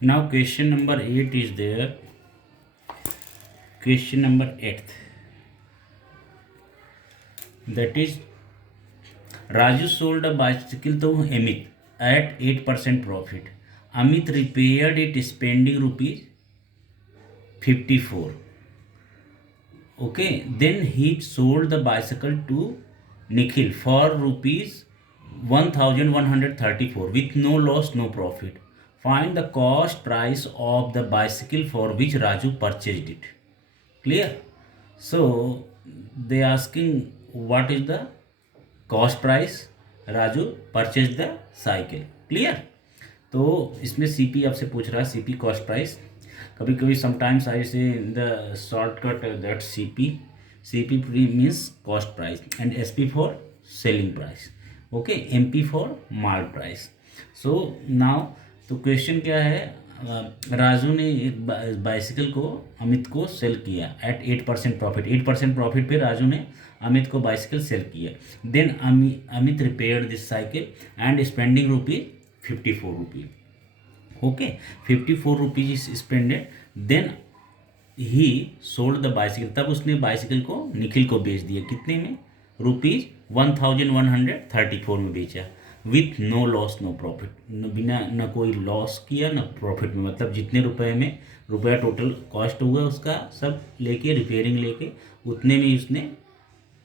Now question number 8 is there. Question number 8, that is Raju sold a bicycle to Amit at 8% profit. Amit repaired it spending rupees 54. Okay, then he sold the bicycle to Nikhil for rupees 1134 with no loss, no profit. Find the cost price of the bicycle for which Raju purchased it. Clear? So they asking what is the cost price Raju purchased the cycle. Clear? तो इसमें CP आपसे पूछ रहा है, CP cost price. कभी कभी sometimes I से in the shortcut that CP. CP means cost price and SP for selling price. Okay, MP for mall price. So now तो क्वेश्चन क्या है, राजू ने एक बाइसिकल को अमित को सेल किया एट 8% प्रॉफिट. 8% प्रॉफिट पे राजू ने अमित को बाइसिकल सेल किया. Then Amit repair this cycle and spending rupees 54 rupees. Okay, 54 rupees is spended. Then he sold the bicycle. तब उसने बाइसिकल को निखिल को बेच दिया. कितने में? रुपीज 1134 में बेचा. With no loss no profit. बिना न कोई लॉस किया न प्रॉफिट में. मतलब जितने रुपया टोटल कॉस्ट हुआ उसका सब लेके रिपेयरिंग लेके उतने में उसने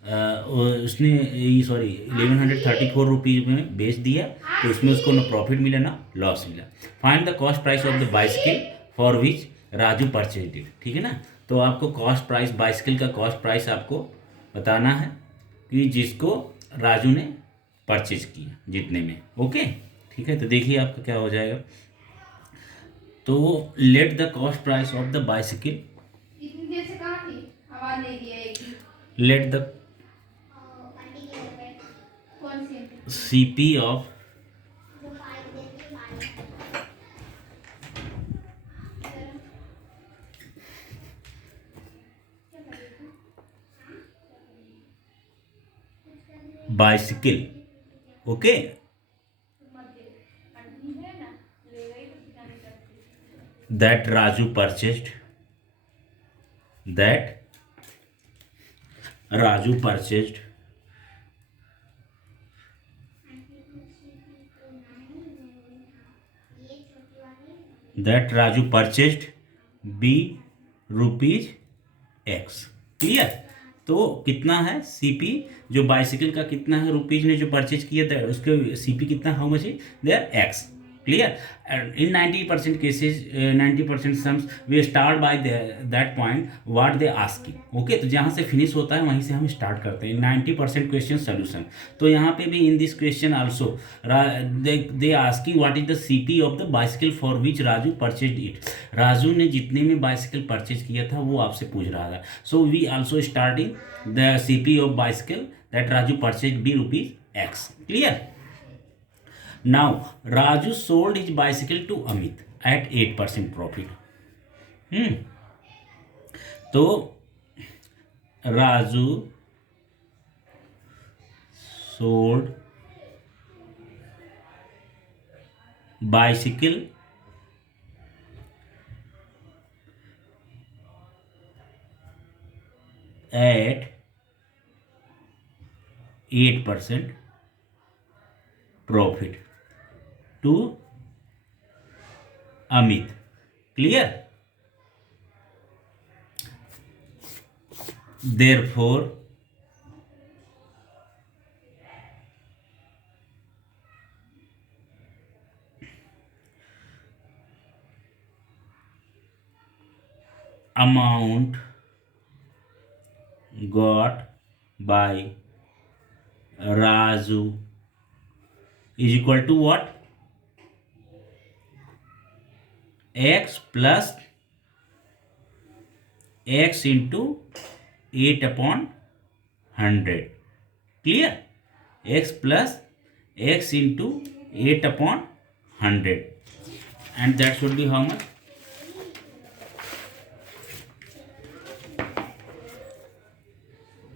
1134 रुपीज़ में बेच दिया. तो उसमें उसको ना प्रॉफिट मिला ना लॉस मिला. Find the cost price of the bicycle for which Raju purchase it. ठीक है ना. तो आपको कॉस्ट प्राइस, बाइसिकल का कॉस्ट प्राइस आपको बताना है कि जिसको राजू ने परचेज किया जितने में. ओके, ठीक है. तो देखिए आपका क्या हो जाएगा. तो let the cost price of the bicycle, let the CP of bicycle. Okay, that Raju purchased, that Raju purchased that Raju purchased B rupees X. Clear. तो कितना है सीपी जो बाइसिकल का कितना है रुपीज ने जो परचेज किया था उसके सीपी कितना, how much is there X. Clear. In 90% cases 90% sums we start by that point what they asking. Okay, तो जहाँ से फिनिश होता है वहीं से हम स्टार्ट करते हैं. 90% क्वेश्चन सोल्यूशन. तो यहाँ पे भी in this question also they asking what is the CP of the bicycle for which Raju purchase it. Raju ने जितने में बाइसिकल परचेज किया था वो आपसे पूछ रहा था. So we also starting the CP of bicycle that Raju purchase be rupees X. Clear. Now Raju sold his bicycle to Amit at 8% profit. तो Raju sold bicycle at 8% profit to Amit. Clear. Therefore amount got by Raju is equal to what? X plus x into 8/100. Clear. X plus x into 8/100 and that should be how much?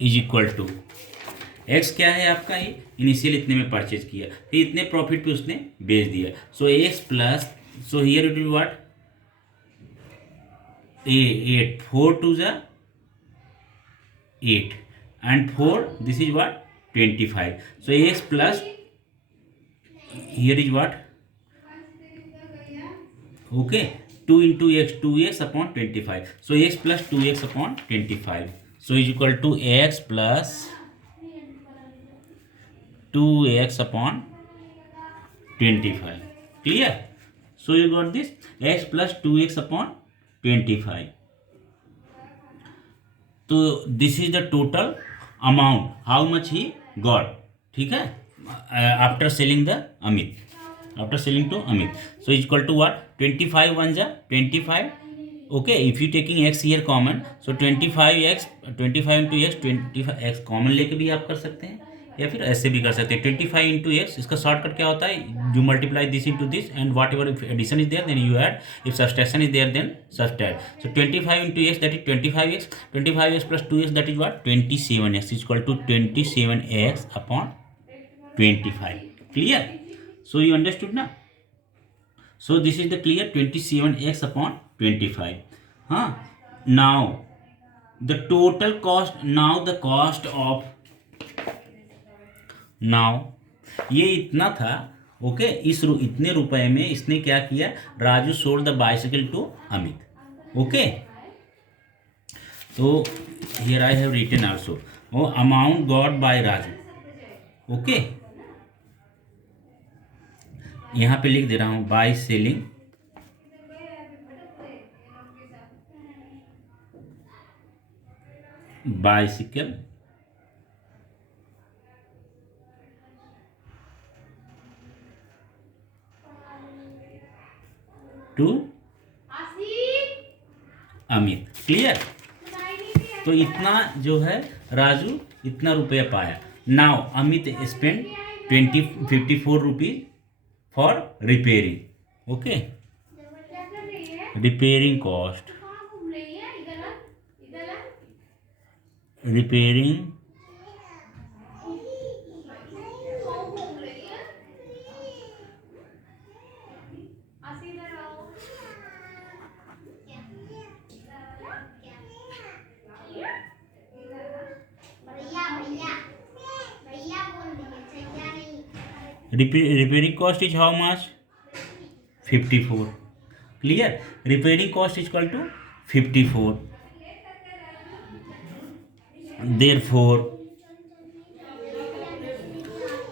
Is equal to X क्या है आपका, ये initial इतने में purchase किया फिर इतने profit पे उसने बेच दिया. So x plus, so here it will what 8, 4 to the 8, and 4, this is what, 25. So x plus, here is what, okay, 2 into x, 2x upon 25. So x plus 2x upon 25, so is equal to x plus 2x upon 25. Clear? So you got this, x plus 2x upon 25. तो this is the total amount how much he got. ठीक है, after selling the Amit, after selling to Amit. So is equal to what, 25 one जा 25. Okay, if you taking X here common, so 25x, 25 into X, 25x common लेके भी आप कर सकते हैं, या फिर ऐसे भी कर सकते हैं. 25 इंटू एक्स, इसका शॉर्टकट क्या होता है, you multiply this into this and whatever addition is there then you add, if subtraction is there then subtract. So 25 into x that is 25x, 25x plus 2x that is what, 27x is equal to 27x upon 25. Clear? So you understood ना. So this is the clear, 27x upon 25. Huh? Now the total cost, now the cost of, now ये इतना था. Okay, इतने रुपए में इसने क्या किया, Raju sold the bicycle to Amit. Okay, तो here I have written also वो amount got by Raju. Okay, यहाँ पे लिख दे रहा हूँ, by selling bicycle to Amit. Clear? तो इतना जो है राजू इतना रुपया पाया. Now Amit spend 54 rupees for repairing. Okay, repairing cost, repairing repairing cost is how much, 54. Clear? Repairing cost is equal to 54. Therefore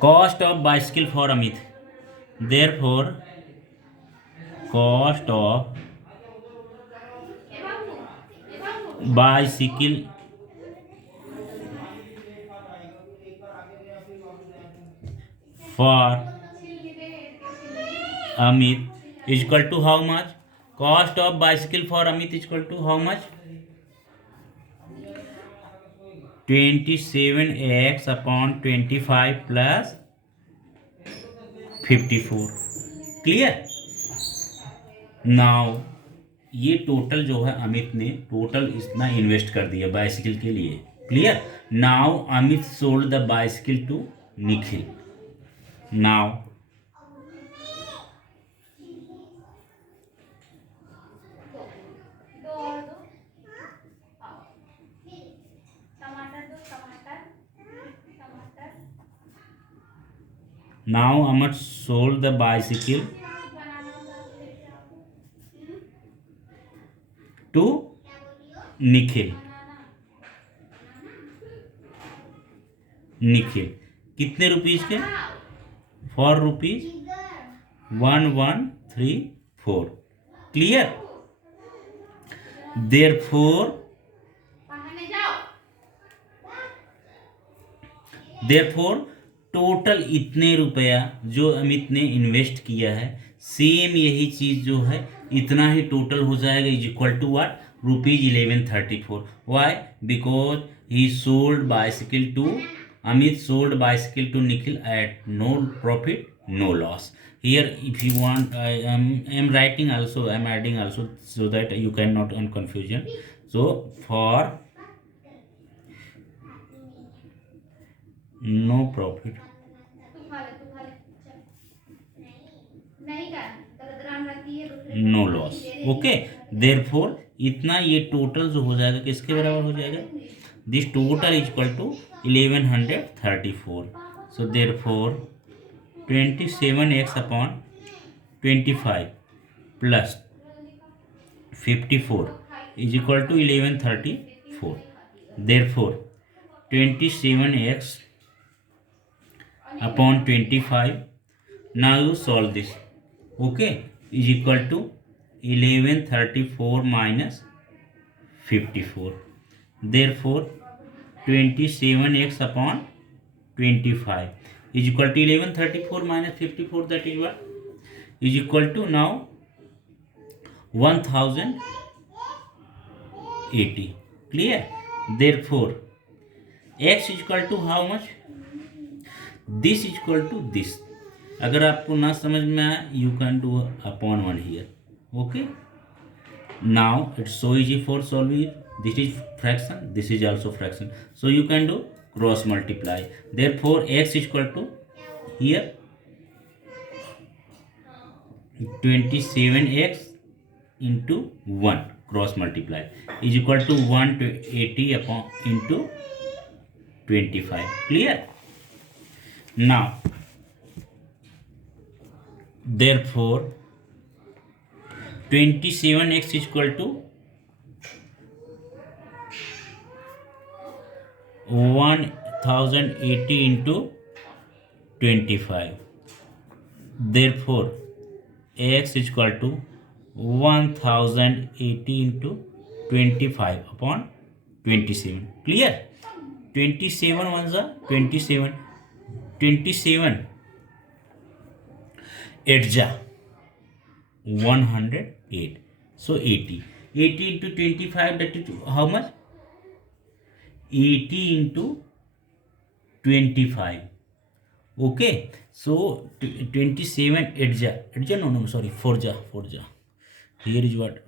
cost of bicycle for Amit, therefore cost of bicycle for Amit is equal to how much, cost of bicycle for Amit is equal to how much, 27x upon 25 plus 54. Clear? Now ये total जो है अमित ने total इतना invest कर दिया bicycle के लिए. Clear? Now Amit sold the bicycle to Nikhil. Now now Amit sold the bicycle to Nikhil. Nikhil कितने रुपीज के, 4 रुपीज 1134. क्लियर? देयरफॉर टोटल इतने रुपया जो अमित ने इन्वेस्ट किया है, सेम यही चीज जो है इतना ही टोटल हो जाएगा, is equal to what, ₹1134. Why? Because he sold bicycle to, Amit sold bicycle to Nikhil at no profit, no loss. Here, if you want, I am writing also, I am adding also, so that you cannot on confusion. So for no profit. No loss. Okay, therefore इतना ये total जो हो जाएगा किसके बराबर हो जाएगा, this total is equal to 1134। So therefore 27x upon 25 plus 54 is equal to 1134. Therefore 27x upon 25, now you solve this, okay, is equal to 1134 minus 54. Therefore 27x upon 25 is equal to 1134 minus 54, that is what is equal to now 1080. Clear? Therefore x is equal to how much, this is equal to this. अगर आपको ना समझ में आए you can do upon one here. Okay, now it's so easy for solving it. This is fraction, this is also fraction, so you can do cross multiply. Therefore x is equal to here 27x into 1 cross multiply is equal to 180 upon into 25. Clear? Now therefore 27x is equal to 1080 into 25. Therefore x is equal to 1080 into 25 upon 27. Clear? 27 ones are 27, 27 8 ja 108, so 80 into 25, that is how much, 80 into 25. Okay, so 27 8 ja no sorry 4 ja here is what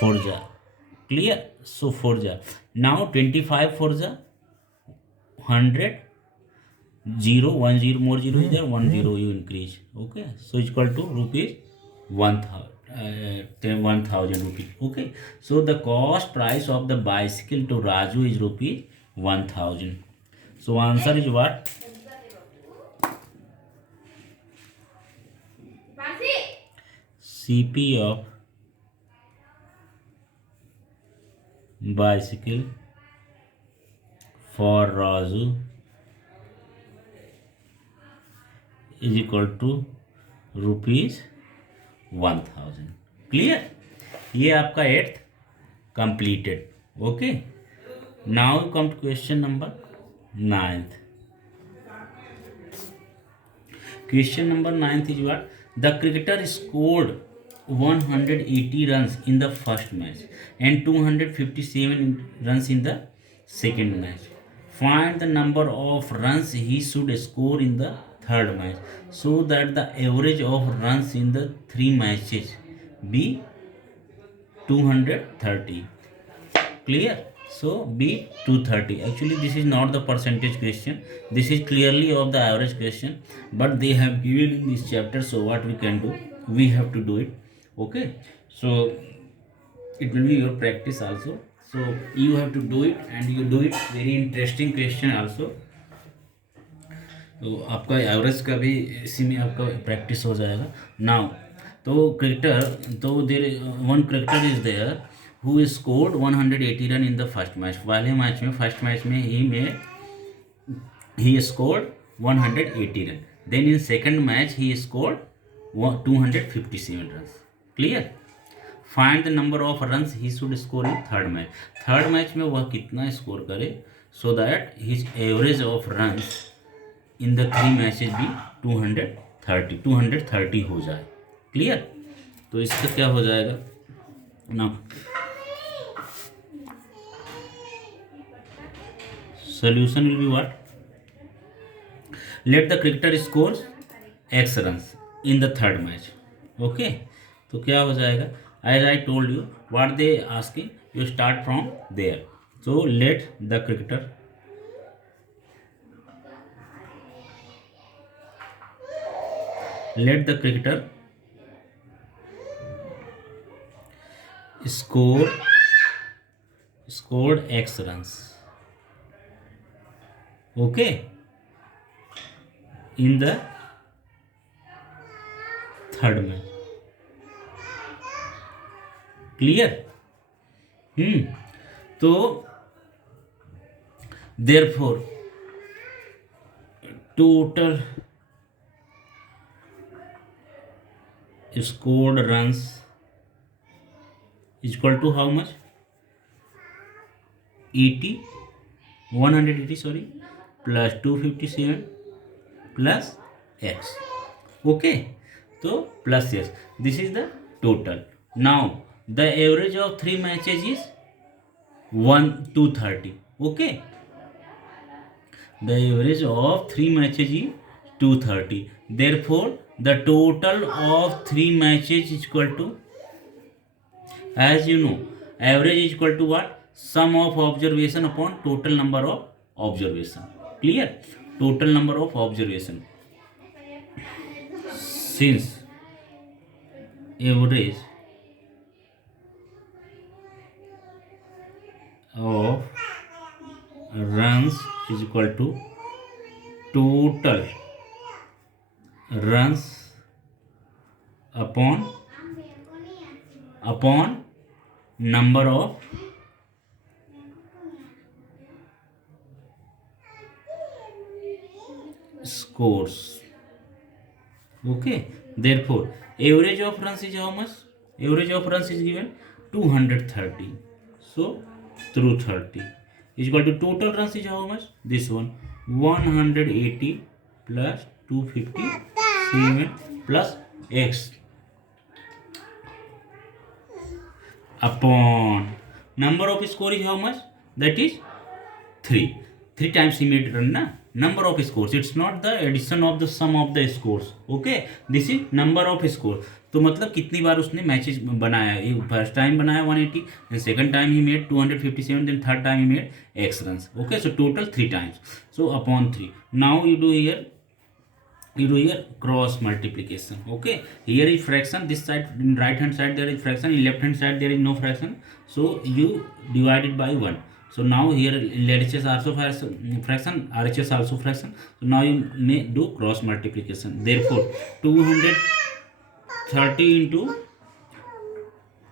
4 ja. Clear? So 4 ja, now 25 4 ja 100, 0 1 0 more 0 is there, 1 0 you increase. Okay, so it's equal to rupees 1000 rupees. Okay, so the cost price of the bicycle to Raju is rupees 1000. So answer is what, CP of bicycle for Raju is equal to rupees 1000. Clear? ये आपका 8th completed. Okay, now come to question number 9th. Question number 9th is what, the cricketer scored 180 runs in the first match and 257 runs in the second match. Find the number of runs he should score in the third match so that the average of runs in the 3 matches be 230. Clear? So be 230. Actually this is not the percentage question, this is clearly of the average question, but they have given in this chapter, so what we can do, we have to do it. Okay, so it will be your practice also, so you have to do it and you do it, very interesting question also. तो आपका average का भी इसी में आपका practice हो जाएगा. Now तो क्रिकेटर, तो there one cricketer is there who scored 180 run in the first match. पहले मैच में, फर्स्ट मैच में he scored 180 run. Then in second match he scored 257 runs. Clear? Find the number of runs he should score in third match. Third match में वह कितना score करे so that his average of runs in the 3 matches be 230 हो जाए. Clear? तो इसका क्या हो जाएगा ना, solution will be what, let the cricketer scores x runs in the third match. Okay, तो क्या हो जाएगा, as I told you what they asking, you start from there. So let the cricketer scored X runs. Okay, in the third match. Clear? तो therefore total scored runs is equal to how much? 80, 180, sorry, plus 257 plus x. Okay, so plus x. This is the total. Now the average of 3 matches is 230. Okay, the average of 3 matches is 230. Therefore, the total of 3 matches is equal to, as you know, average is equal to what? Sum of observation upon total number of observation. Clear? Total number of observation. Since average of runs is equal to total runs upon number of scores. Okay, therefore average of runs is how much? Average of runs is given 230. So through 30 is equal to total runs is how much? This one, 180 plus 257 plus x upon number of score is how much? That is 3. 3 times he made run na, number of scores. It's not the addition of the sum of the scores. Okay, this is number of scores. तो मतलब कितनी बार उसने matches बनाया. First time बनाया 180, then second time he made 257, then third time he made x runs. Okay, so total 3 times. So upon 3. Now you do here cross multiplication. Okay, here is fraction, this side in right hand side there is fraction, in left hand side there is no fraction, so you divide it by 1. So now here LHS also fraction, RHS also fraction, so now you may do cross multiplication. Therefore 230 into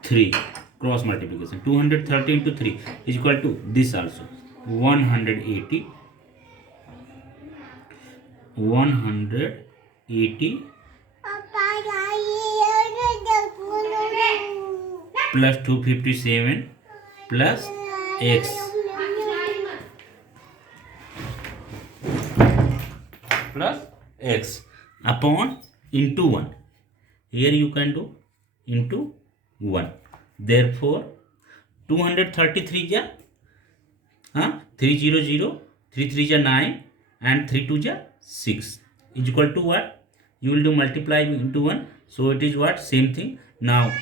3 cross multiplication, 230 into 3 is equal to this also, 180 plus 257 plus x plus x upon into 1. Here you can do into 1. Therefore 233 ja 300, 3 ja 9 and 3 2 ja 6 is equal to what? You will do multiply into 1, so it is what? Same thing. Now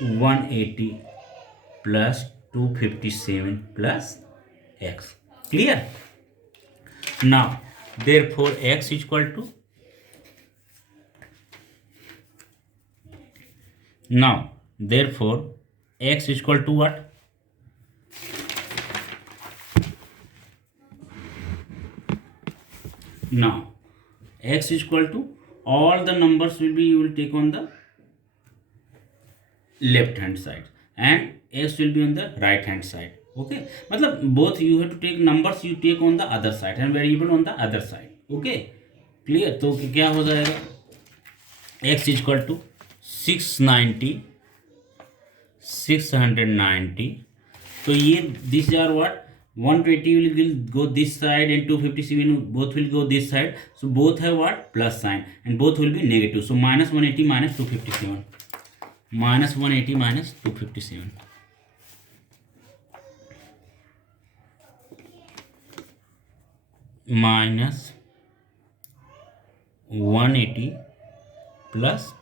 180 plus 257 plus x. Clear? Now therefore x is equal to, now therefore x is equal to what? Now x is equal to, all the numbers will be, you will take on the left hand side and x will be on the right hand side. Okay, मतलब both you have to take numbers, you take on the other side and variable on the other side. Okay, clear? तो क्या हो जाएगा? x is equal to 690. तो ये these are what? 120 will go this side and 257 both will go this side. So both have what? Plus sign and both will be negative. So minus 180 minus 257. Minus 180 minus 257. Minus 180 plus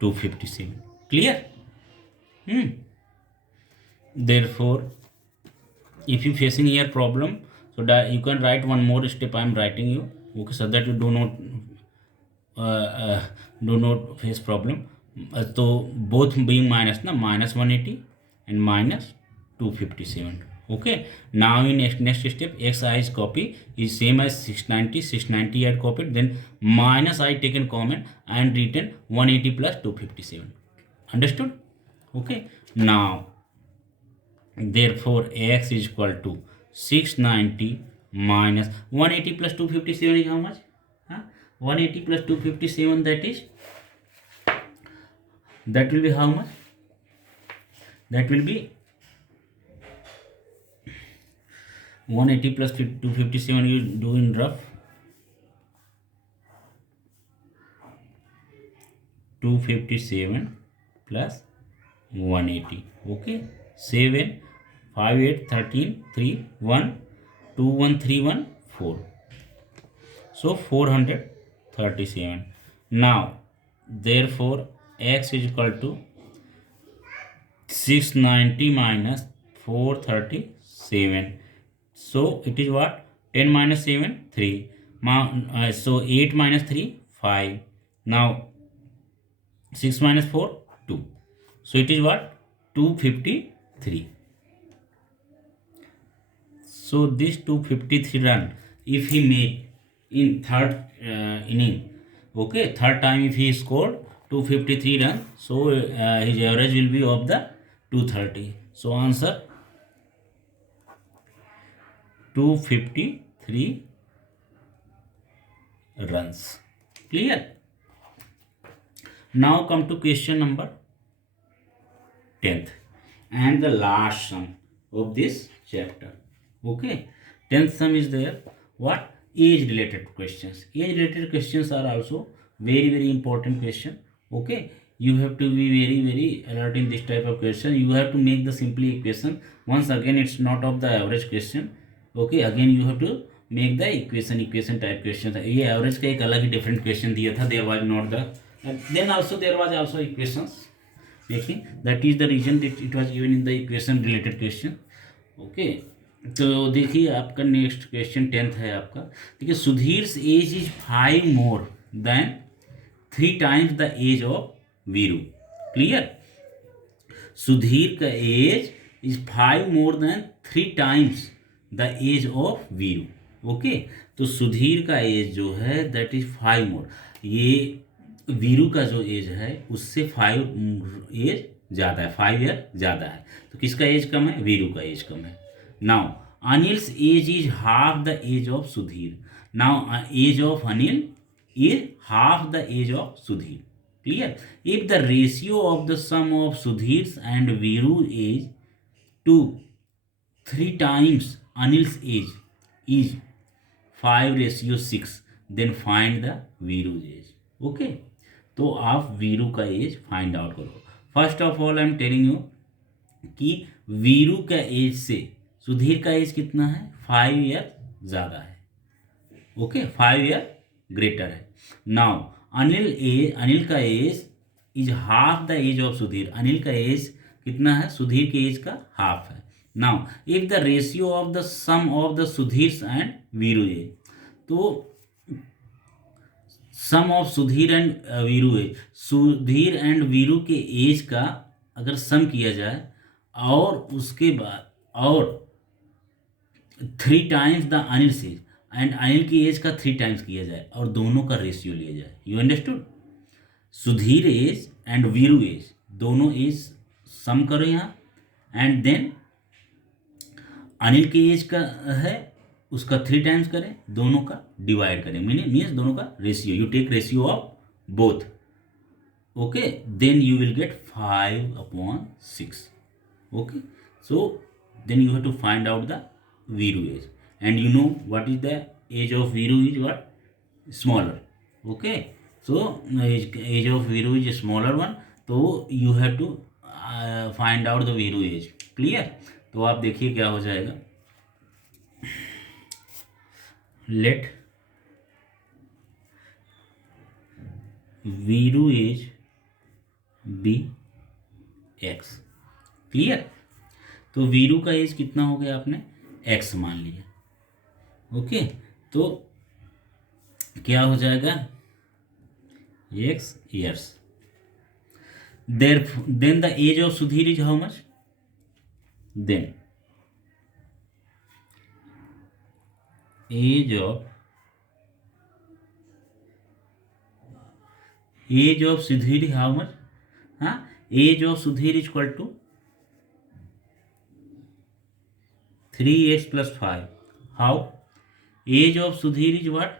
257. Clear? Therefore, if you facing here problem, so that you can write one more step I am writing you. Okay, so that you do not face problem. तो both being minus na, minus 180 and minus 257. Okay, now in next step xi is copy is same as 690. 690 I had copied, then minus I taken common and written 180 plus 257. Understood? Okay, now therefore x is equal to 690 minus 180 plus 257 is how much? 180 plus 257, that will be how much? That will be 180 plus 257. You do in rough. 257 plus 180. Okay. 7, 5, 8, 13, 3, 1, 2, 1, 3, 1, 4. So 437. Now, therefore, x is equal to 690 minus 437. So it is what? 10 minus 7, 3. So 8 minus 3, 5. Now 6 minus 4, 2. So it is what? 253. So this 253 run, if he made in third inning, okay, third time if he scored 253 run, so his average will be of the 230. So answer 253 runs. Clear? Now come to question number 10th and the last sum of this chapter. Okay, 10th sum is there. What? Age related questions. Age related questions are also very important question. Okay, you have to be very alert in this type of question. You have to make the simple equation. Once again, it's not of the average question. Okay, again you have to make the equation type question. ये average का एक अलग ही different question दिया था. There was not the then also there was also equations making. That is the reason that it was given in the equation related question. Okay, तो देखिए आपका next question 10th है आपका. देखिए Sudhir age is 5 more than 3 times the age of Veeru. Clear? Sudhir का age is 5 more than 3 times the age of Veeru. Okay, तो सुधीर का as जो है दैट इज 5 मोर. ये वीरू का जो एज है उससे 5 एज ज़्यादा है, 5 ईयर ज़्यादा है. तो किसका एज कम है? वीरू का एज कम है. Now, Anil's age is half the age of Sudhir. Now, age of Anil is half the age of Sudhir. Clear? If the ratio of the sum of Sudhir's and Viru's age to 3 times Anil's age is 5:6, then find the Viru's age. Okay? तो आप वीरू का as find out करो. First of all I am telling you कि वीरू का as से सुधीर का age कितना है? 5 ईयर ज़्यादा है. ओके, 5 ईयर ग्रेटर है. नाउ अनिल का age is half the age of Sudhir. Anil का एज कितना है? सुधीर के एज का हाफ है. Now if the ratio of the sum of the Sudhir and Veeru age, तो sum of Sudhir and Veeru age, Sudhir and Veeru के एज का अगर सम किया जाए और उसके बाद और 3 times the Anil age and Anil की एज का 3 टाइम्स किया जाए और दोनों का रेशियो लिया जाए. You understood? Sudhir age and Veeru age दोनों एज सम करो यहाँ एंड देन अनिल के एज का है उसका 3 टाइम्स करें, दोनों का डिवाइड करें. मीन्स दोनों का ratio. You take ratio of both. Okay, then you will get 5/6. Okay, so then you have to find out the Viru age, and you know what is the age of Viru is what? Smaller. Okay, so age of Viru is a smaller one, so you have to find out the Viru age. Clear? तो आप देखिए क्या हो जाएगा. Let Viru age be x. Clear? तो वीरू का age कितना हो गया? आपने एक्स मान लिया. ओके, तो क्या हो जाएगा? X years. there then the age of Sudhir is how much? Then age of Sudhir is how much? Huh? Age of Sudhir is equal to 3x plus 5. How? Age of Sudhir is what?